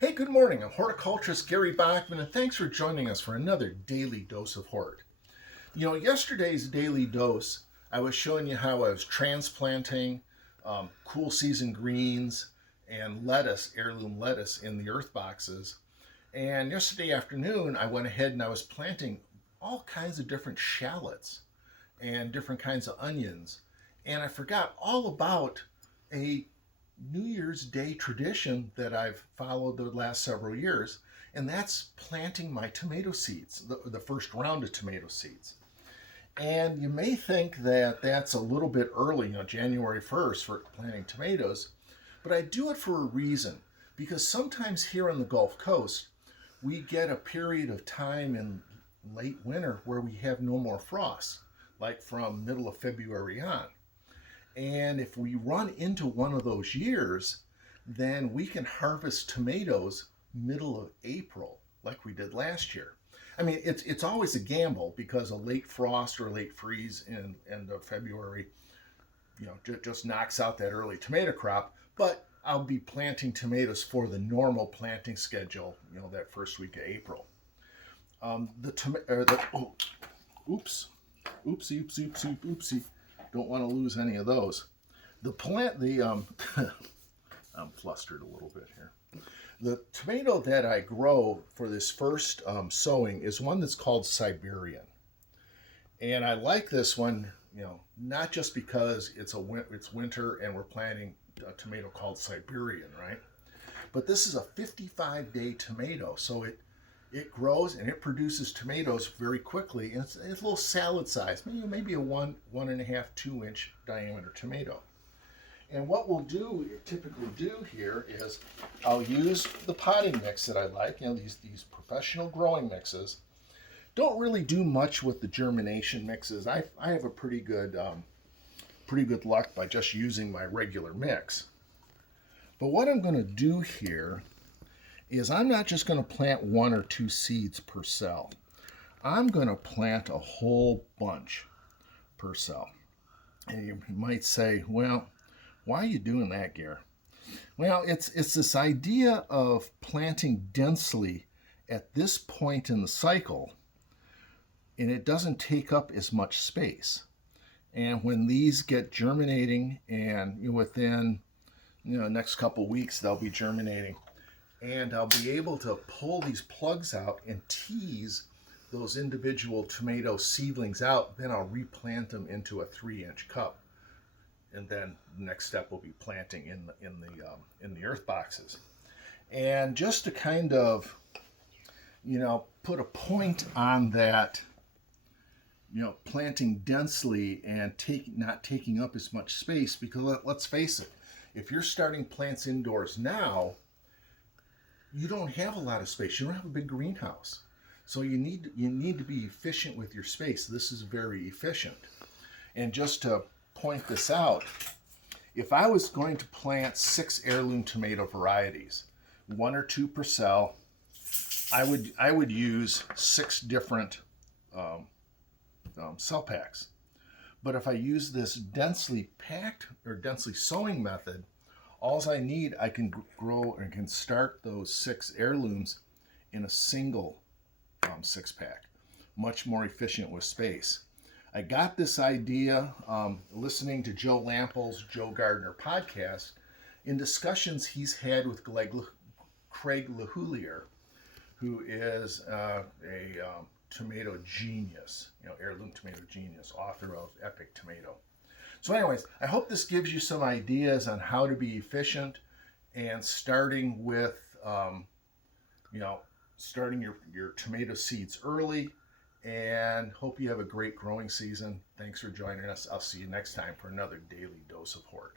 Hey, good morning. I'm horticulturist Gary Bachman, and thanks for joining us for another daily dose of hort. Yesterday's daily dose, I was showing you how I was transplanting cool season greens and lettuce, heirloom lettuce, in the earth boxes. And yesterday afternoon, I went ahead and I was planting all kinds of different shallots and different kinds of onions. And I forgot all about a New Year's Day tradition that I've followed the last several years, and that's planting my tomato seeds, the first round of tomato seeds. And you may think that that's a little bit early, January 1st for planting tomatoes, but I do it for a reason. Because sometimes here on the Gulf Coast, we get a period of time in late winter where we have no more frost, like from middle of February on. And if we run into one of those years, then we can harvest tomatoes middle of April, like we did last year. I mean, it's always a gamble because a late frost or a late freeze in end of February, just knocks out that early tomato crop. But I'll be planting tomatoes for the normal planting schedule, that first week of April. Oops, oopsie, oopsie, oopsie, oopsie. Don't want to lose any of those. I'm flustered a little bit here. The tomato that I grow for this first sowing is one that's called Siberian. And I like this one, not just because it's winter and we're planting a tomato called Siberian, right? But this is a 55-day tomato, so it grows and it produces tomatoes very quickly, and it's a little salad size, maybe a 1.5, 2-inch diameter tomato. And what we'll typically do here is I'll use the potting mix that I like, these professional growing mixes. Don't really do much with the germination mixes. I have a pretty good luck by just using my regular mix. But what I'm going to do here is I'm not just going to plant 1 or 2 seeds per cell. I'm going to plant a whole bunch per cell. And you might say, well, why are you doing that, Gare? Well, it's this idea of planting densely at this point in the cycle, and it doesn't take up as much space. And when these get germinating, and within next couple weeks they'll be germinating, and I'll be able to pull these plugs out and tease those individual tomato seedlings out. Then I'll replant them into a 3-inch cup, and then the next step will be planting in the earth boxes. And just to kind of put a point on that, planting densely and not taking up as much space, because let's face it, if you're starting plants indoors now, you don't have a lot of space. You don't have a big greenhouse. So you need to be efficient with your space. This is very efficient. And just to point this out, if I was going to plant 6 heirloom tomato varieties, 1 or 2 per cell, I would use 6 different cell packs. But if I use this densely packed or densely sowing method, I need, I can grow and can start those 6 heirlooms in a single 6-pack. Much more efficient with space. I got this idea listening to Joe Lample's Joe Gardener podcast in discussions he's had with Craig LaHoulier, who is a tomato genius, heirloom tomato genius, author of Epic Tomato. So anyways, I hope this gives you some ideas on how to be efficient and starting with, starting your tomato seeds early, and hope you have a great growing season. Thanks for joining us. I'll see you next time for another daily dose of hort.